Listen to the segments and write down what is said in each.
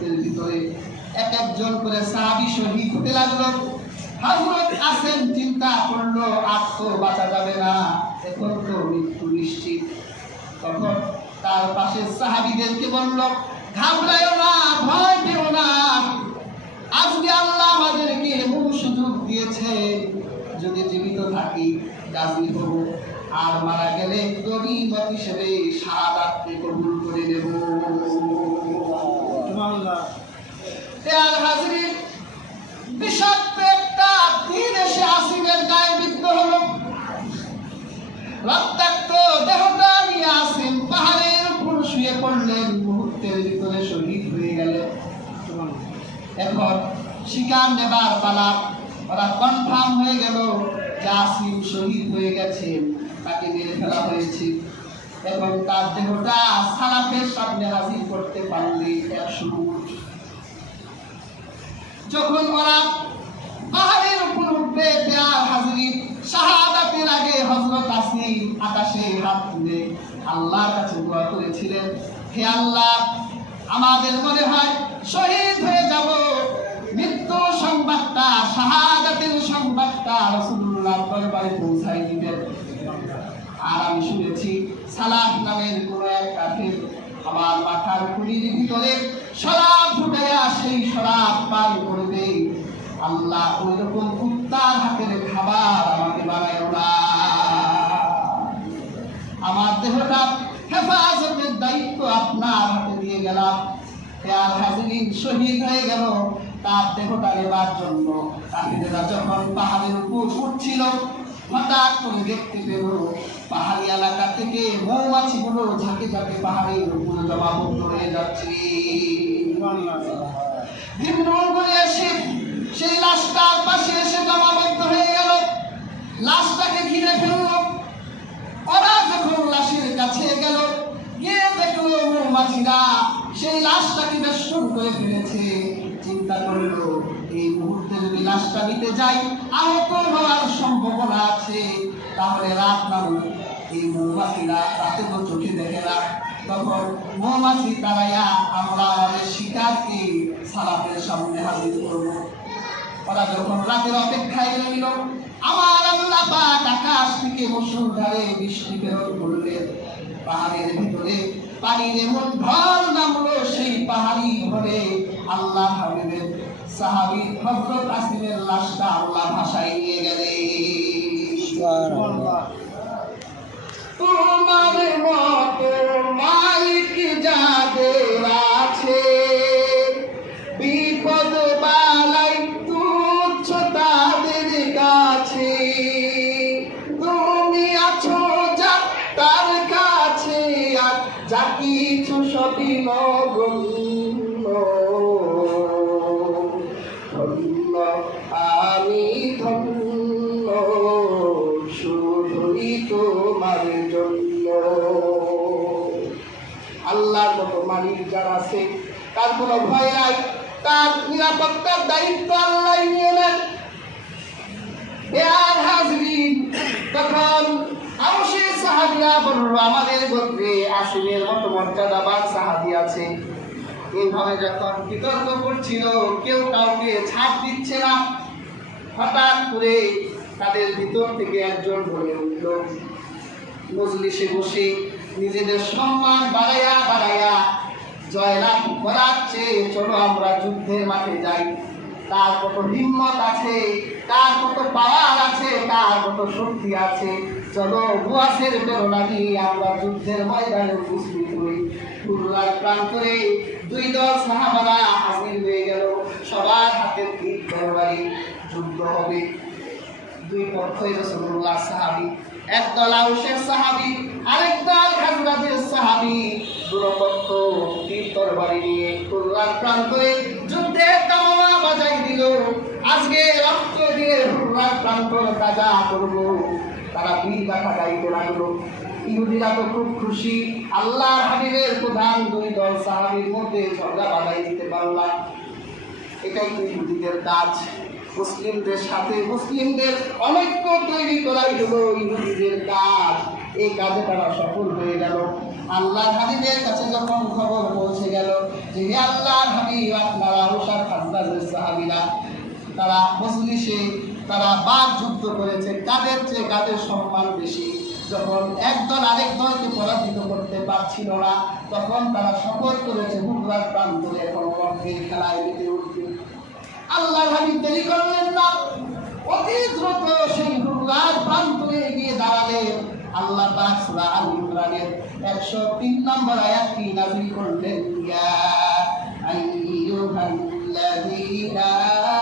মুহূর্তের ভিতরে এক একজন করে সাহাবী শহীদ হতে লাগলো। হযরত আসেন চিন্তা করলো আর তো বাঁচা যাবে না, এখন তো মৃত্যু নিশ্চিত। তখন তার পাশে সাহাবীদেরকে বলল, ঘাবড়ায়ো না, ভয় পেও না, আজকে আল্লাহ আমাদেরকে এমন সুযোগ দিয়েছে, যদি জীবিত থাকি গাজী হব, আর মারা গেলে গনিমত হিসেবে শাহাদাতকে কবুল করে নেব। সুবহানাল্লাহ। আর হাজরিন, বিষাক্ত একটা তীর এসে আসিমের গায়ে বিদ্ধ হলো। রক্তাক্ত দেহটা নিয়ে আসিম পাহাড়ের উপর শুয়ে পড়লেন, মুহূর্তের ভিতরে শহীদ হয়ে গেলেন। এখন শিকার নেবার পালা, ওরা কনফার্ম হয়ে গেল যে আসিম শহীদ হয়ে গেছে, তাকে মেরে ফেলা হয়েছে। এবং তার দেহটা সালাফের সামনে হাজির করতে পারলে 100 উট। যখন ওরা পাহাড়ের উপর উঠবে, আর হাজরিন, শাহাদাতের আগে হযরত আসিম আকাশে হাত তুলে আল্লাহর কাছে দোয়া করেছিলেন, হে আল্লাহ, আমাদের মনে হয় শহীদ হয়ে যাব, মৃত্যু সংবাদটা, শাহাদাতের সংবাদটা রাসূলুল্লাহর দরবারে পৌঁছাই দিবেন। আর আমি শুনেছি সালাফ নামের কোন এক কাফের আমার মাথার খুলির ভিতরে শরাব ঢুকাইয়া সেই শরাব পান করবে। আল্লাহ, ওই রকম কুত্তার হাতের খাবার আমাকে বানায়ো না। আমার দেহটা হেফাজতের দায়িত্ব আপনার হাতে দিয়ে গেলাম। আর হাজরিন, শহীদ হয়ে গেল। তার দেহটা নেবার জন্য কাফেরেরা যখন পাহাড়ের উপর উঠছিল, হঠাৎ করে দেখতে পেল পাহাড়ি এলাকা থেকে মৌমাছিগুলো ঝাঁকে ঝাঁকে পাহাড়ের উপরে জমাবদ্ধ হয়ে যাচ্ছে। ভিমরুল করে এসে সেই লাশটার পাশে এসে জমাবদ্ধ হয়ে গেল, লাশটাকে ঘিরে ফেলল। ওরা যখন লাশের কাছে গেল, গিয়ে দেখলো মৌমাছিরা সেই লাশটাকে বেষ্টন করে ফেলেছে। চিন্তা করলো, এই মুহূর্তে যদি লাশটা নিতে যাই আহত হওয়ার সম্ভাবনা আছে, তাহলে রাত নামুক। এই মৌমাছিরা রাতে তো চোখে দেখে না, তখন মৌমাছি তারাইয়া আমরা আমাদের শিকারকে সালাফের সামনে হাজির করবো। ওরা যখন রাতের অপেক্ষায় রইল, আমার আল্লাহ পাক আকাশ থেকে মুষলধারে বৃষ্টি প্রেরণ করলেন। পাহাড়ের ভিতরে পানির এমন ঢল নামলো, সেই পাহাড়ি ঘরে আল্লাহ হাবিবের সাহাবী হযরত আসিমের লাশটা আল্লাহ ভাষায় নিয়ে গেলেন। সুবহানাল্লাহ। তোমার মতো মালিক যাদের আছে, বিপদ বালাই তুচ্ছ তাদের কাছে, তুমি আছো যা তার কাছে, আর যা কিছু সবই নগণ্য। ধন্য আমি ধন্য, শুধুই তোমার জন্য। আল্লাহর মতো মালিক যার আছে, তার কোনো ভয় নাই, তার নিরাপত্তার দায়িত্ব আল্লাহ নিয়ে নেন। আর হাজরিন, তখন অবশ্যই সাহাবীরা বলল, আমাদের গোত্রে আসিমের মতো মর্যাদাবান সাহাবী আছে। এইভাবে যখন বিতর্ক করছিল, কেউ কাউকে ছাড় দিচ্ছে না, হঠাৎ করে তাদের ভিতর থেকে একজন বলে উঠল, মজলিসে বসে নিজেদের সম্মান বাড়াইয়া বাড়াইয়া জয়লাভ করাচ্ছে, চলো আমরা যুদ্ধের মাঠে যাই। তার কত হিম্মত আছে, তার কত পাওয়ার আছে, তার কত শক্তি আছে, চলো বুয়াসের প্রেরণা নিয়ে আমরা যুদ্ধের ময়দানে উপস্থিত হই। কুরআন প্রান্তরে দুই দল সাহাবারা হাজির হয়ে গেল, সবার হাতে তীর তরবারি, যুদ্ধ হবে। দুই পক্ষই রাসূলুল্লাহ সাহাবী, এক দল আউসের সাহাবী, আরেক দল খাজরাজের সাহাবী। দুরপক্ষ তীর তরবারি নিয়ে কুরআন প্রান্তরে যুদ্ধের তামামা বাজাই দিল। আজকে রক্ত দিয়ে কুরআন প্রান্তর তাজা করব। তারা বীর গাথা গাইতে লাগলো। ইহুদিরা তো খুব খুশি, আল্লাহর হাবিবের প্রধান দুই দল সাহাবীর মধ্যে ঝগড়া বাঁধাই দিতে পারলাম। এটাই তো ইহুদিদের কাজ। মুসলিমদের সাথে মুসলিমদের অনৈক্য তৈরি করাই হলো ইহুদিদের কাজ। এই কাজে তারা সফল হয়ে গেল। আল্লাহর হাবিবের কাছে যখন খবর পৌঁছে গেল যে হে আল্লাহর হাবিব, নবী আপনারা রোশার খাজরাজের সাহাবীরা তারা মজলিসে তারা বাঘ যুদ্ধ করেছে, কাদের চেয়ে কাদের সম্মান বেশি। যখন একদল আরেক দলকে পরাজিত করতে পারছিল না, তখন তারা শপথ করেছে হুররার প্রান্তরে এখন রঙের খেলায় মেতে উঠবে। আল্লাহর হাবিব দেরি করলেন না, অতি দ্রুত সেই হুররার প্রান্তরে এগিয়ে দাঁড়ালেন। আল্লাহ পাক সূরা আল ইমরানের 103 নম্বর আয়াতটি নাযিল করলেন, ইয়া আইয়ুহাল্লাযীনা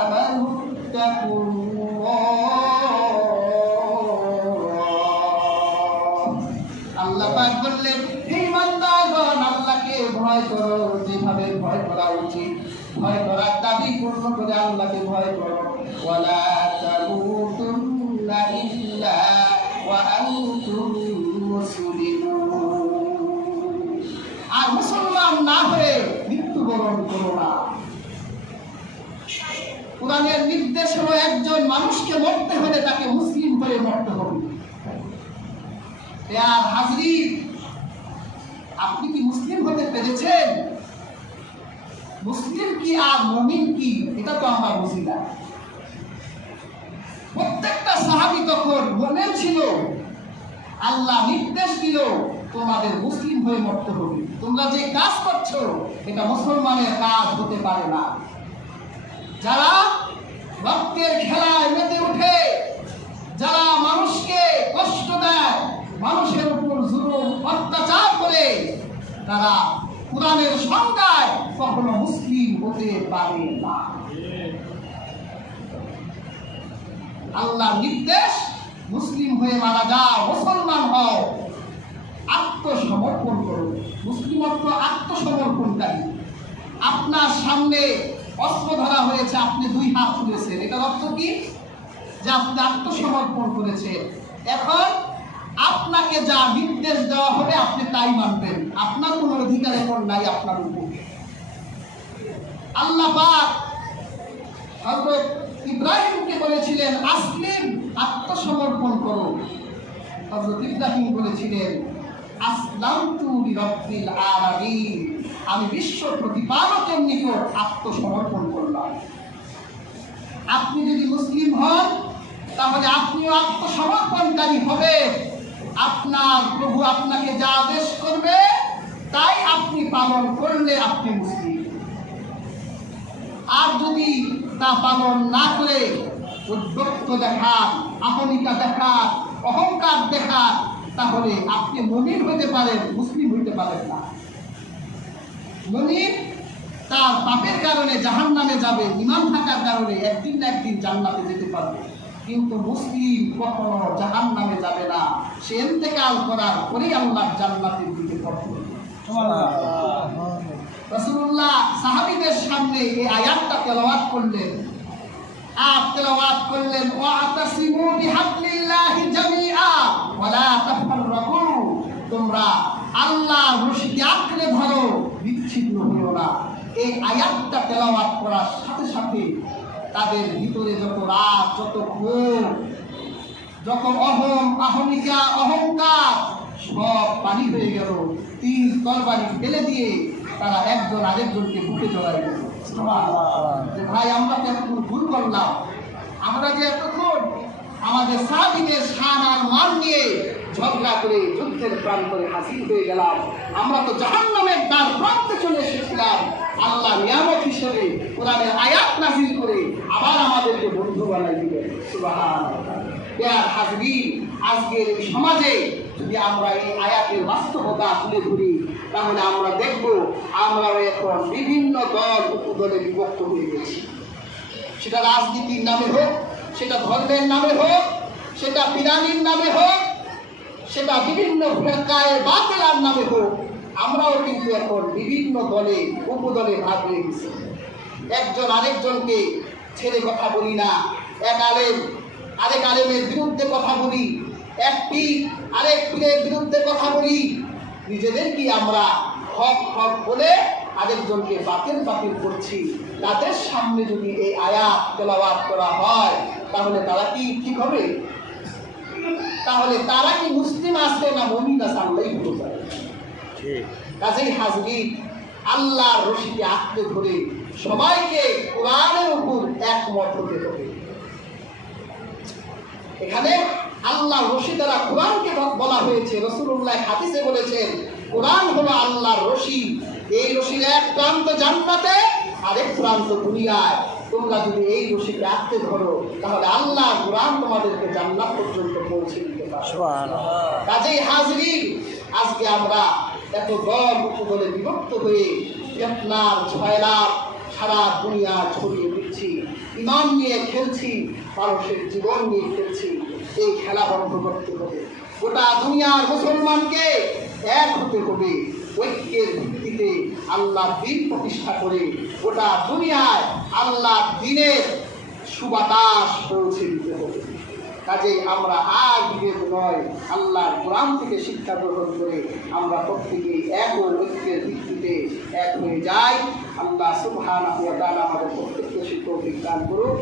আমানু আল্লাহ পাক বললেন, হে ইমানদারগণ, আল্লাহকে ভয় করো যেভাবে ভয় করা উচিত। ভয় করার দাবি পূর্ণ করে আল্লাহকে ভয় করো। ওয়ালা তামুতুন্না ইল্লা ওয়া আনতুম মুসলিমুন। আর মুসলমান না হয়ে মৃত্যুবরণ করো না। কোরআনের নির্দেশ হলো একজন মানুষকে মরতে হলে তাকে মুসলিম হয়ে মরতে হবে। আর হাজরিন, আপনি কি মুসলিম হতে পেরেছেন? মুসলিম কি আর মুমিন কি, এটা তো আমরা বুঝি না। প্রত্যেকটা সাহাবী তখন মুমিন ছিল, আল্লাহ নির্দেশ দিল তোমাদের মুসলিম হয়ে মরতে হবে। তোমরা যে কাজ করছো এটা মুসলমানের কাজ হতে পারে না। যারা রক্তের খেলায় মেতে উঠে, যারা মানুষকে কষ্ট দেয়, মানুষের উপর জুলুম অত্যাচার করে, তারা কোরআনের সংজ্ঞায় কখনো মুসলিম হতে পারে না। আল্লাহর নির্দেশ, মুসলিম হয়ে মারা যাও, মুসলমান হও, আত্মসমর্পণ করো। মুসলিম অর্থ আত্মসমর্পণকারী। আপনার সামনে অস্ত্র ধরা হয়েছে, আপনি দুই হাত তুলেছেন, এটার অর্থ কি? যে আপনি আত্মসমর্পণ করেছেন। এখন আপনাকে যা নির্দেশ দেওয়া হবে আপনি তাই মানবেন, আপনার কোনো অধিকার এখন নাই আপনার উপর। আল্লাহ পাক হযরত ইব্রাহিমকে বলেছিলেন আসলিম, আত্মসমর্পণ করো। হযরত ইব্রাহিম বলেছিলেন আসলামতু লিরাব্বিল আলামিন, আমি বিশ্ব প্রতিপালকের নিকট আত্মসমর্পণ করলাম। আপনি যদি মুসলিম হন তাহলে আপনিও আত্মসমর্পণকারী হবে। আপনার প্রভু আপনাকে যা আদেশ করবে তাই আপনি পালন করলে আপনি মুসলিম। আর যদি তা পালন না করে উদ্যক্ত দেখান, আহমিকা দেখান, অহংকার দেখান, তাহলে আপনি মুমিন হতে পারেন, মুসলিম হইতে পারেন না। মুমিন তার পাপের কারণে জাহান্নামে যাবে, ঈমান থাকার কারণে একদিন না একদিন জান্নাতে যেতে পারবে। কিন্তু মুসলিম কখনো জাহান্নামে যাবে না, সে ইন্তেকাল করার পরেই আল্লাহর জান্নাতের দিকে পথ করবে। রাসূলুল্লাহ সাহাবীদের সামনে এই আয়াতটা তেলাওয়াত করলেন। আর তেলাওয়াত করলেন ওয়াতাসিমু বিহাবলিল্লাহি জামিআ ওয়া লা তাফাররাকু, তোমরা আল্লাহর রশিকে আঁকড়ে ধরো, বিচ্ছিন্ন হইও না। এই আয়াতটা তেলাওয়াত করার সাথে সাথে তাদের ভিতরে যত রাগ, যত ক্ষোভ, যত আহমিকা, অহংকার সব পানি হয়ে গেল। তিন তরবারি ফেলে দিয়ে তারা একজন আরেকজনকে বুকে জড়াই দিল। যে ভাই, আমরা তো এতক্ষণ ভুল করলাম, আমরা যে এতক্ষণ আমাদের সাহাবীদের শান আর মান নিয়ে ঝগড়া করে যুদ্ধের প্রান্তরে হাসিল হয়ে গেলাম। আমরা তো জাহান্নামের দ্বার প্রান্তে চলে এসেছিলাম। আল্লাহ নিয়ামত হিসেবে কোরআনের আয়াত নাযিল করে আবার আমাদেরকে বন্ধু বানাই দিবেন। সুবহানাল্লাহ। প্রিয় হাজরিন, আজকের এই সমাজে যদি আমরা এই আয়াতের বাস্তবতা তুলে ধরি তাহলে আমরা দেখব আমরাও এখন বিভিন্ন দল উপদলে বিভক্ত হয়ে গেছি। সেটা রাজনীতির নামে হোক, সেটা ধর্মের নামে হোক, সেটা পিরানির নামে হোক, সেটা বিভিন্ন ফিরকায়ে বাতিলার নামে হোক, আমরাও কিন্তু এখন বিভিন্ন দলে উপদলে ভাগ হয়ে গেছি। একজন আরেকজনকে ছেড়ে কথা বলি না, এক আলেম আরেক আলেমের বিরুদ্ধে কথা বলি, এক পীর আরেক পীরের বিরুদ্ধে কথা বলি। নিজেদেরকে আমরা হক হক বলে আরেকজনকে বাতিল বাতিল করছি। তাদের সামনে যদি এই আয়াত তেলাওয়াত করা হয় তাহলে তারা কি ঠিক হবে? তাহলে তারা কি মুসলিম আছে না মুমিন আছে? আল্লাহই বুঝতে পারে। কাজেই হাজরিন, আল্লাহর রশিকে আঁকড়ে ধরে সবাইকে কোরআনের উপর একমত হতে হবে। এখানে আল্লাহর রশি দ্বারা কোরআনকে বলা হয়েছে। রাসূলুল্লাহ হাদিসে বলেছেন, কোরআন হলো আল্লাহর রশি। এই রশির এক প্রান্ত জান্নাতে, আরেক প্রান্ত দুনিয়ায়। তোমরা যদি এই রশিকে আঁকড়ে ধরো, তাহলে আল্লাহ কোরআন তোমাদেরকে জান্নাত পর্যন্ত পৌঁছে দিতে পারে। সুবহানাল্লাহ। কাজেই হাজরিন, আজকে আমরা এত দল উপদলে বিভক্ত হয়ে ফিতনার ঝয়লাপ সারা দুনিয়া ছড়িয়ে দিচ্ছি, ইমান নিয়ে খেলছি, মানুষের জীবন নিয়ে খেলছি। এই খেলা বন্ধ করতে হবে। গোটা দুনিয়ার মুসলমানকে এক হতে হবে, ঐক্যের ভিত্তিতে আল্লাহ দ্বীন প্রতিষ্ঠা করে গোটা দুনিয়ায় আল্লাহ দ্বীনের সুবাতাস পৌঁছে দিতে হবে। কাজে আমরা আর বিভেদ নয়, আল্লাহর কোরআন থেকে শিক্ষা গ্রহণ করে আমরা প্রত্যেকেই এক ঐক্যের ভিত্তিতে এক হয়ে যাই। আল্লাহ সুবহানাহু ওয়া তাআলা আমাদের প্রত্যেককে তৌফিক দান করুন।